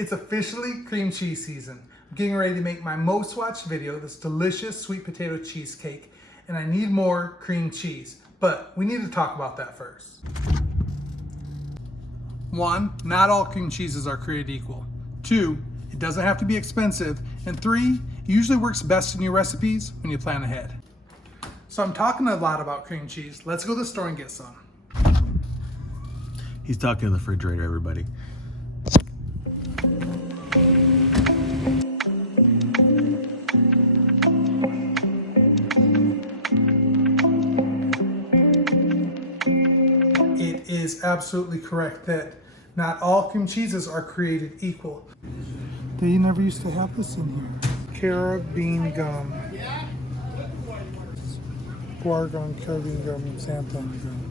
It's officially cream cheese season. I'm getting ready to make my most watched video, this delicious sweet potato cheesecake, and I need more cream cheese. But we need to talk about that first. 1, not all cream cheeses are created equal. 2, it doesn't have to be expensive. And 3, it usually works best in your recipes when you plan ahead. So I'm talking a lot about cream cheese. Let's go to the store and get some. He's talking in the refrigerator, everybody. It is absolutely correct that not all cream cheeses are created equal. They never used to have this in here. Carabine gum. Guar gum, carabine gum, and xanthan gum.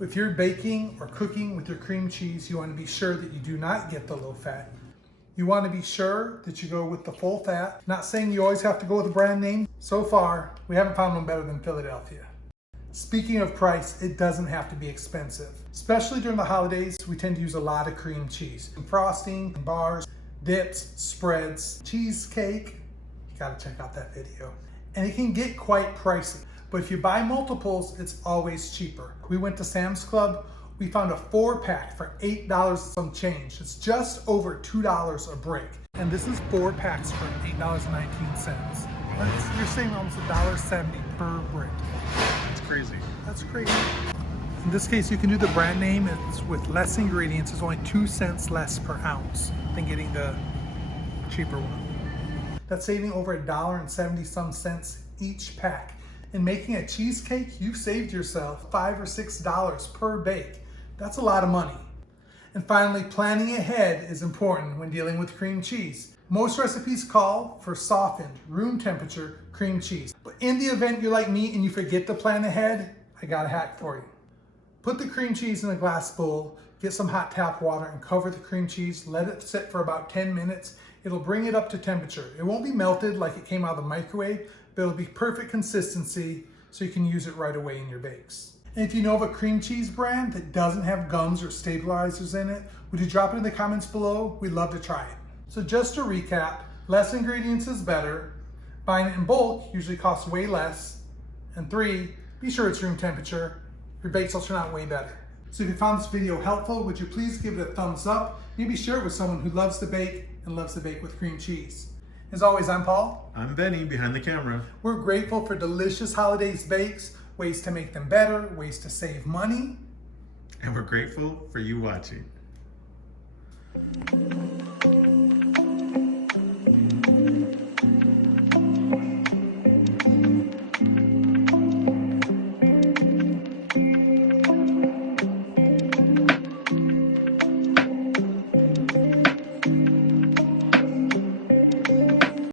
If you're baking or cooking with your cream cheese, you want to be sure that you do not get the low fat. You want to be sure that you go with the full fat. Not saying you always have to go with a brand name. So far, we haven't found one better than Philadelphia. Speaking of price, it doesn't have to be expensive. Especially during the holidays, we tend to use a lot of cream cheese. Frosting, bars, dips, spreads, cheesecake. You gotta check out that video. And it can get quite pricey. But if you buy multiples, it's always cheaper. We went to Sam's Club. We found a 4-pack for $8 some change. It's just over $2 a brick. And this is 4 packs for $8.19. You're saving almost $1.70 per brick. It's crazy. That's crazy. In this case, you can do the brand name. It's with less ingredients. It's only 2 cents less per ounce than getting the cheaper one. That's saving over $1.70 some each pack. In making a cheesecake, you've saved yourself $5 or $6 per bake. That's a lot of money. And finally, planning ahead is important when dealing with cream cheese. Most recipes call for softened, room temperature cream cheese. But in the event you're like me and you forget to plan ahead, I got a hack for you. Put the cream cheese in a glass bowl, get some hot tap water and cover the cream cheese, let it sit for about 10 minutes. It'll bring it up to temperature. It won't be melted like it came out of the microwave, but it'll be perfect consistency so you can use it right away in your bakes. And if you know of a cream cheese brand that doesn't have gums or stabilizers in it, would you drop it in the comments below? We'd love to try it. So just to recap, less ingredients is better. Buying it in bulk usually costs way less. And 3, be sure it's room temperature. Your bakes will turn out way better. So if you found this video helpful, would you please give it a thumbs up? Maybe share it with someone who loves to bake and loves to bake with cream cheese. As always, I'm Paul. I'm Benny, behind the camera. We're grateful for delicious holidays bakes, ways to make them better, ways to save money. And we're grateful for you watching.